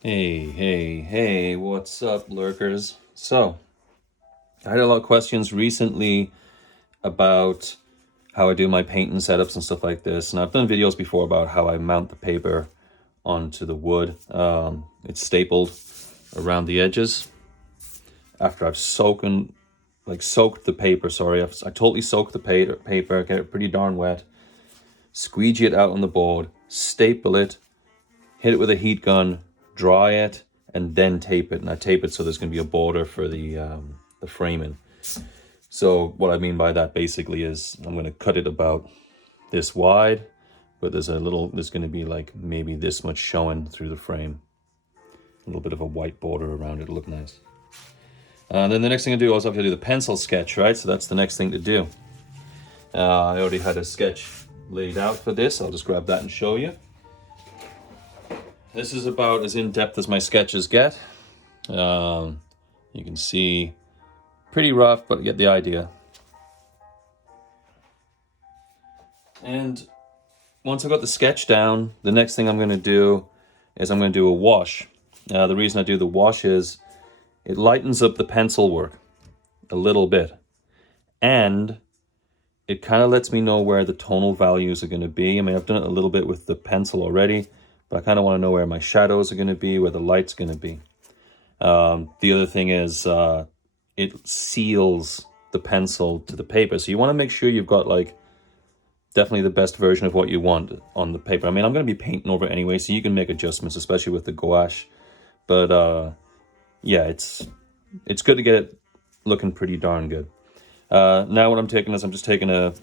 Hey, what's up, lurkers? So, I had a lot of questions recently about how I do my painting setups and stuff like this. And I've done videos before about how I mount the paper onto the wood. It's stapled around the edges after I've soaked the paper. Sorry, I totally soak the paper, get it pretty darn wet, squeegee it out on the board, staple it, hit it with a heat gun, dry it, and then tape it. And I tape it so there's going to be a border for the framing. So what I mean by that basically is I'm going to cut it about this wide, but there's going to be like maybe this much showing through the frame. A little bit of a white border around it. It'll look nice. And then the next thing I do, I also have to do the pencil sketch, right? So that's the next thing to do. I already had a sketch laid out for this. I'll just grab that and show you. This is about as in-depth as my sketches get. You can see pretty rough, but you get the idea. And once I've got the sketch down, the next thing I'm going to do is I'm going to do a wash. The reason I do the wash is it lightens up the pencil work a little bit. And it kind of lets me know where the tonal values are going to be. I mean, I've done it a little bit with the pencil already, but I kind of want to know where my shadows are going to be, where the light's going to be. The other thing is it seals the pencil to the paper. So you want to make sure you've got like definitely the best version of what you want on the paper. I mean, I'm going to be painting over it anyway, so you can make adjustments, especially with the gouache. But yeah, it's good to get it looking pretty darn good. Now what I'm taking is I'm just taking a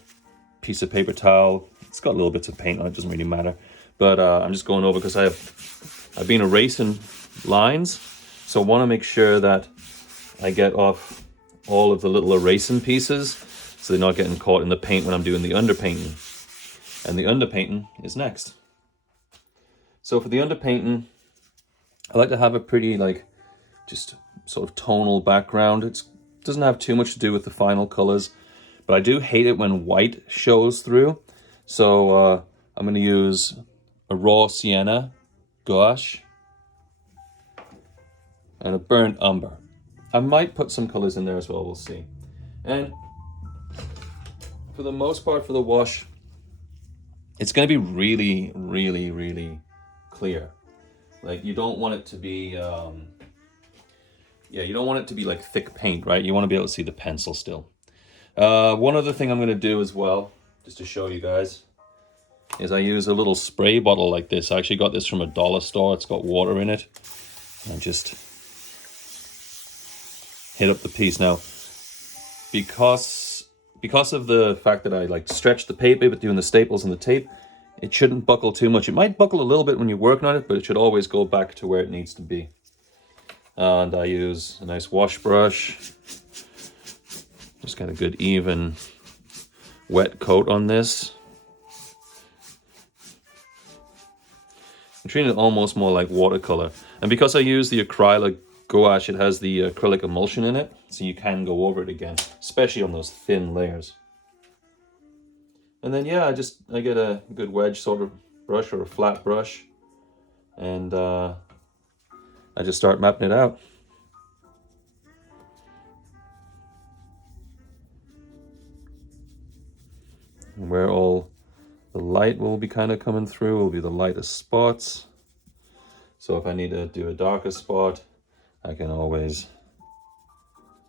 piece of paper towel. It's got little bits of paint on it, doesn't really matter. But I'm just going over because I've been erasing lines. So I want to make sure that I get off all of the little erasing pieces so they're not getting caught in the paint when I'm doing the underpainting. And the underpainting is next. So for the underpainting, I like to have a pretty just sort of tonal background. It doesn't have too much to do with the final colors, but I do hate it when white shows through. So I'm going to use a raw sienna gouache and a burnt umber. I might put some colors in there as well, we'll see. And for the most part for the wash, it's going to be really, really, really clear. Like you don't want it to be, you don't want it to be like thick paint, right? You want to be able to see the pencil still. One other thing I'm going to do as well, just to show you guys, is I use a little spray bottle like this. I actually got this from a dollar store. It's got water in it. And just hit up the piece. Now, because of the fact that I stretch the paper but doing the staples and the tape, it shouldn't buckle too much. It might buckle a little bit when you're working on it, but it should always go back to where it needs to be. And I use a nice wash brush. Just got a good even wet coat on this. I'm treating it almost more like watercolor. And because I use the acrylic gouache, it has the acrylic emulsion in it, so you can go over it again, especially on those thin layers. And then yeah, I get a good wedge sort of brush or a flat brush, and I just start mapping it out. And where all the light will be kind of coming through will be the lightest spots. So if I need to do a darker spot, I can always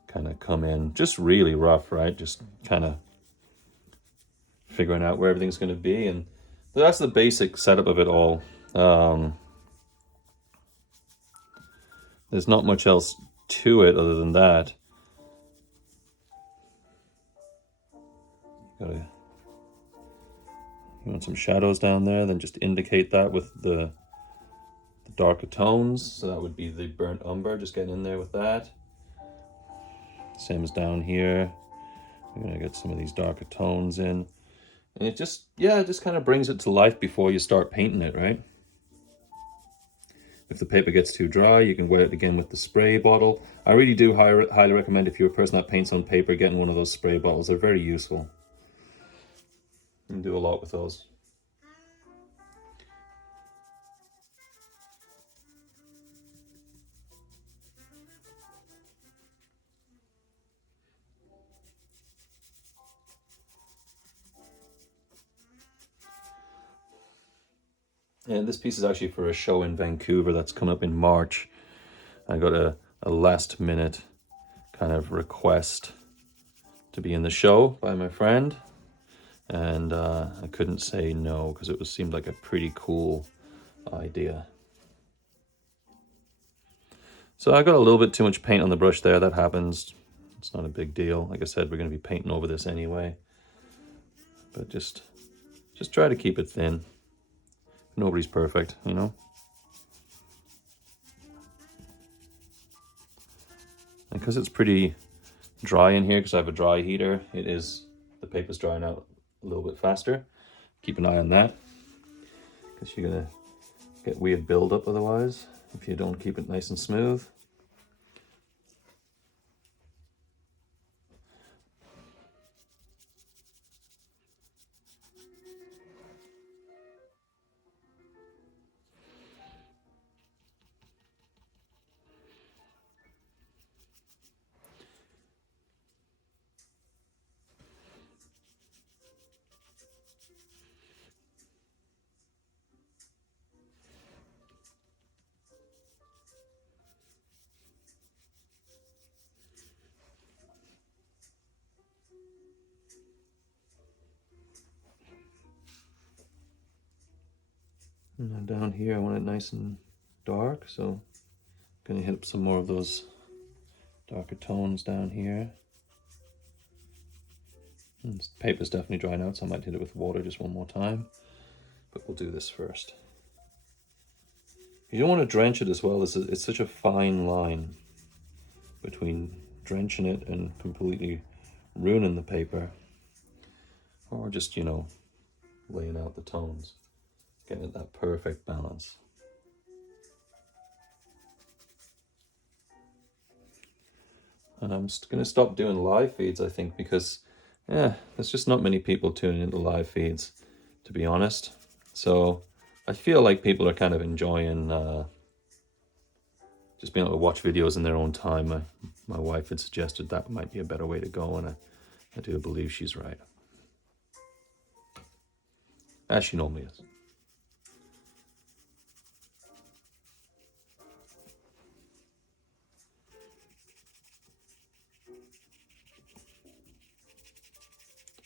kind of come in just really rough, right? Just kind of figuring out where everything's going to be. And that's the basic setup of it all. There's not much else to it other than that. You want some shadows down there, then just indicate that with the darker tones. So that would be the burnt umber, just getting in there with that. Same as down here. I'm gonna get some of these darker tones in. And it just kind of brings it to life before you start painting it, right? If the paper gets too dry, you can wet it again with the spray bottle. I really do highly recommend, if you're a person that paints on paper, getting one of those spray bottles. They're very useful. You can do a lot with those. And this piece is actually for a show in Vancouver that's coming up in March. I got a last minute kind of request to be in the show by my friend. And I couldn't say no because it seemed like a pretty cool idea. So I got a little bit too much paint on the brush there. That happens. It's not a big deal. Like I said, we're going to be painting over this anyway. But just try to keep it thin. Nobody's perfect, you know? And because it's pretty dry in here, because I have a dry heater, the paper's drying out a little bit faster. Keep an eye on that, because you're going to get weird buildup otherwise if you don't keep it nice and smooth. And then down here, I want it nice and dark, so I'm going to hit up some more of those darker tones down here. And the paper's definitely drying out, so I might hit it with water just one more time. But we'll do this first. You don't want to drench it as well. It's such a fine line between drenching it and completely ruining the paper, or just, you know, laying out the tones, getting that perfect balance. And I'm going to stop doing live feeds, I think, because there's just not many people tuning into live feeds, to be honest. So I feel like people are kind of enjoying just being able to watch videos in their own time. My wife had suggested that might be a better way to go, and I do believe she's right. As she normally is.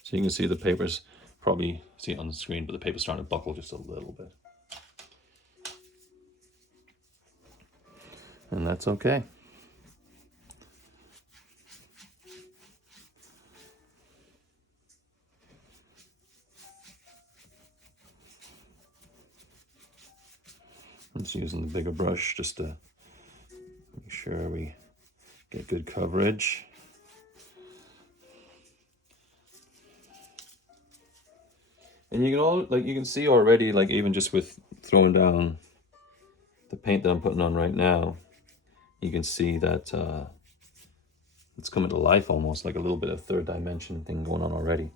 So you can see the paper's, probably see it on the screen, but the paper's starting to buckle just a little bit. And that's okay. I'm just using the bigger brush just to make sure we get good coverage. And you can see already, like even just with throwing down the paint that I'm putting on right now, you can see that it's coming to life almost, like a little bit of third dimension thing going on already,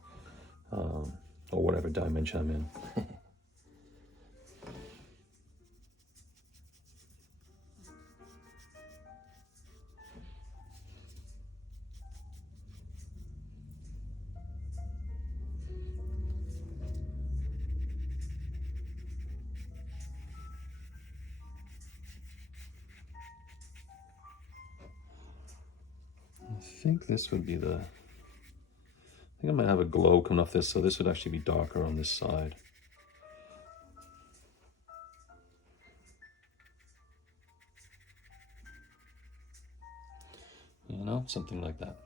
or whatever dimension I'm in. I think this would be I think I might have a glow coming off this, so this would actually be darker on this side. You know, something like that.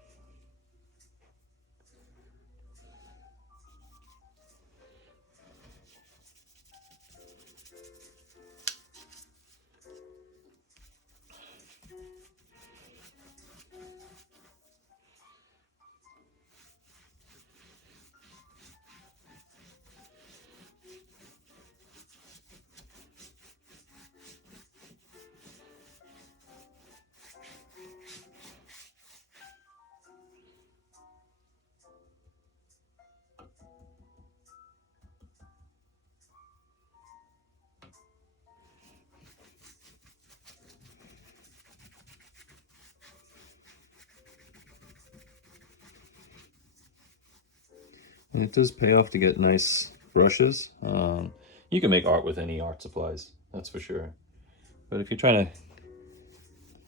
And it does pay off to get nice brushes. You can make art with any art supplies, that's for sure. But if you're trying to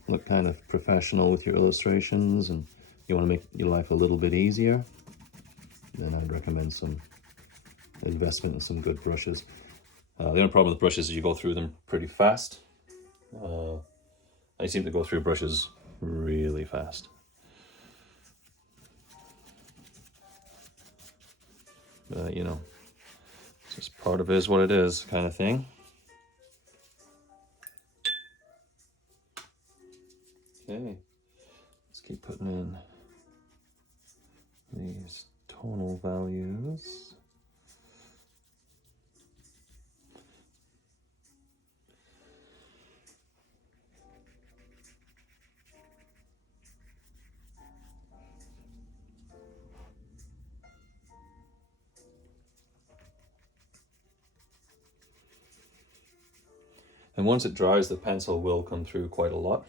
look kind of professional with your illustrations and you want to make your life a little bit easier, then I'd recommend some investment in some good brushes. The only problem with brushes is you go through them pretty fast. I seem to go through brushes really fast. You know, it's just part of it is what it is kind of thing. Okay, let's keep putting in these tonal values. And once it dries, the pencil will come through quite a lot.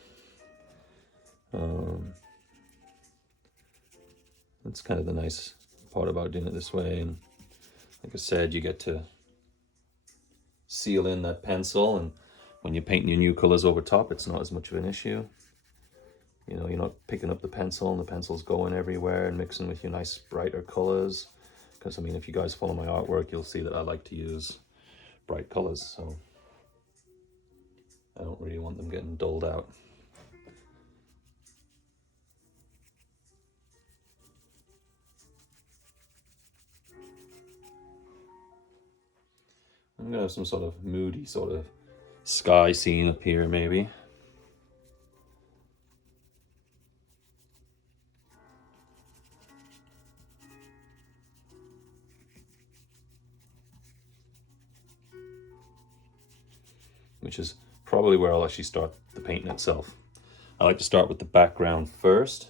That's kind of the nice part about doing it this way. And like I said, you get to seal in that pencil, and when you're painting your new colors over top, it's not as much of an issue. You know, you're not picking up the pencil and the pencil's going everywhere and mixing with your nice brighter colors. Because I mean, if you guys follow my artwork, you'll see that I like to use bright colors, so I don't really want them getting dulled out. I'm gonna have some sort of moody sort of sky scene up here, maybe. Which is probably where I'll actually start the painting itself. I like to start with the background first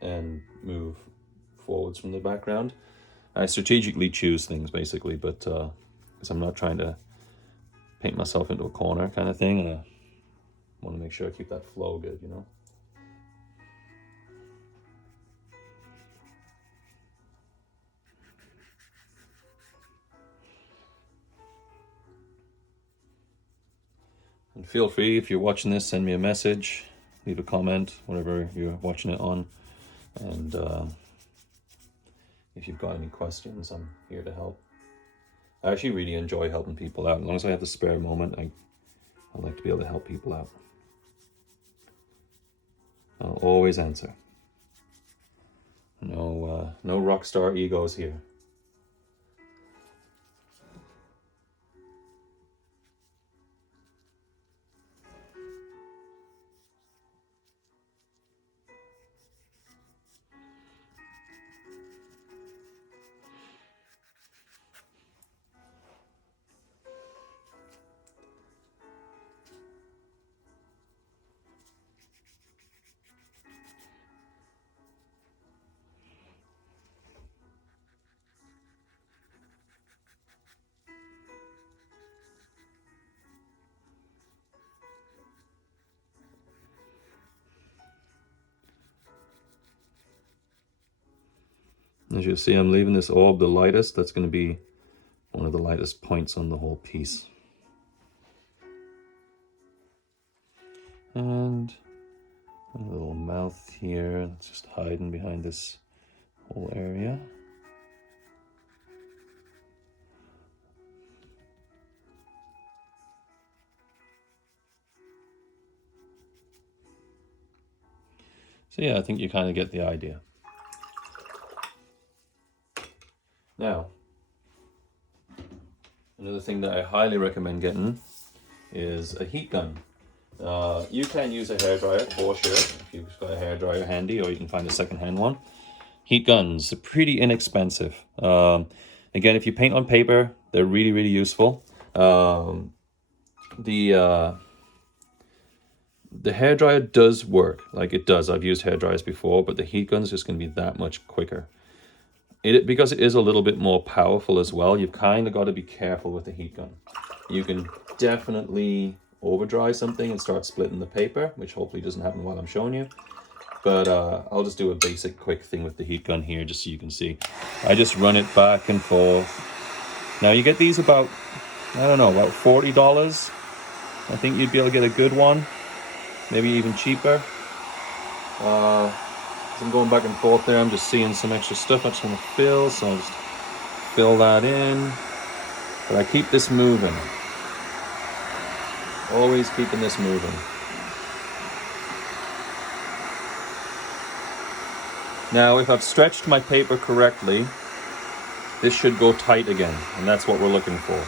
and move forwards from the background. I strategically choose things basically, but because I'm not trying to paint myself into a corner kind of thing, and I want to make sure I keep that flow good, you know. And feel free, if you're watching this, send me a message, leave a comment, whatever you're watching it on. And if you've got any questions, I'm here to help. I actually really enjoy helping people out. As long as I have the spare moment, I like to be able to help people out. I'll always answer. No rock star egos here. As you see, I'm leaving this orb the lightest. That's going to be one of the lightest points on the whole piece. And a little mouth here that's just hiding behind this whole area. So yeah, I think you kind of get the idea. Now, another thing that I highly recommend getting is a heat gun. You can use a hairdryer for sure if you've got a hairdryer handy, or you can find a secondhand one. Heat guns are pretty inexpensive. Again, if you paint on paper, they're really, really useful. The hairdryer does work, like it does. I've used hairdryers before, but the heat gun is just going to be that much quicker. Because it is a little bit more powerful as well, you've kind of got to be careful with the heat gun. You can definitely over dry something and start splitting the paper, which hopefully doesn't happen while I'm showing you. But I'll just do a basic quick thing with the heat gun here, just so you can see. I just run it back and forth. Now you get these about I don't know, about $40. I think you'd be able to get a good one, maybe even cheaper. As I'm going back and forth there, I'm just seeing some extra stuff I just want to fill, so I'll just fill that in. But I keep this moving. Always keeping this moving. Now, if I've stretched my paper correctly, this should go tight again, and that's what we're looking for.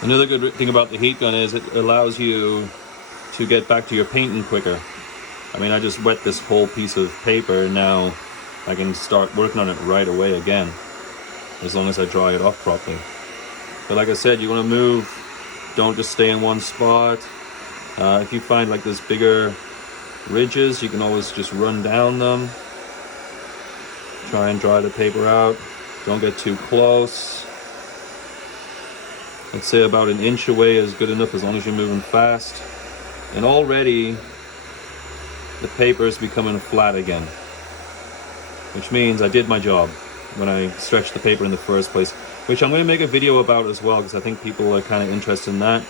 Another good thing about the heat gun is it allows you to get back to your painting quicker. I mean, I just wet this whole piece of paper, and now I can start working on it right away again, as long as I dry it off properly. But like I said, you want to move, don't just stay in one spot. If you find like there's bigger ridges, you can always just run down them. Try and dry the paper out. Don't get too close. I'd say about an inch away is good enough as long as you're moving fast. And already the paper is becoming flat again, which means I did my job when I stretched the paper in the first place, which I'm going to make a video about as well, because I think people are kind of interested in that.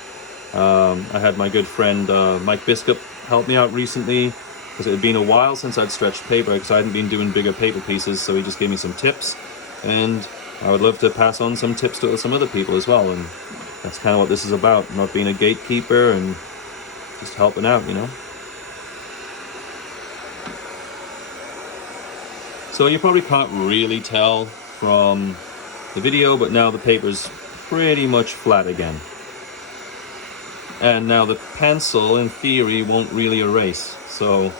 I had my good friend Mike Biscup help me out recently, because it had been a while since I'd stretched paper, because I hadn't been doing bigger paper pieces, so he just gave me some tips, and I would love to pass on some tips to some other people as well, and that's kind of what this is about, not being a gatekeeper and just helping out, you know. So you probably can't really tell from the video, but now the paper's pretty much flat again. And now the pencil, in theory, won't really erase. So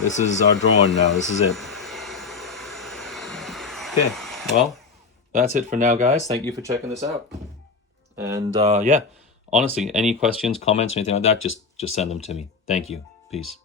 this is our drawing now, this is it. Okay, well, that's it for now, guys. Thank you for checking this out. And yeah, honestly, any questions, comments, or anything like that, just send them to me. Thank you. Peace.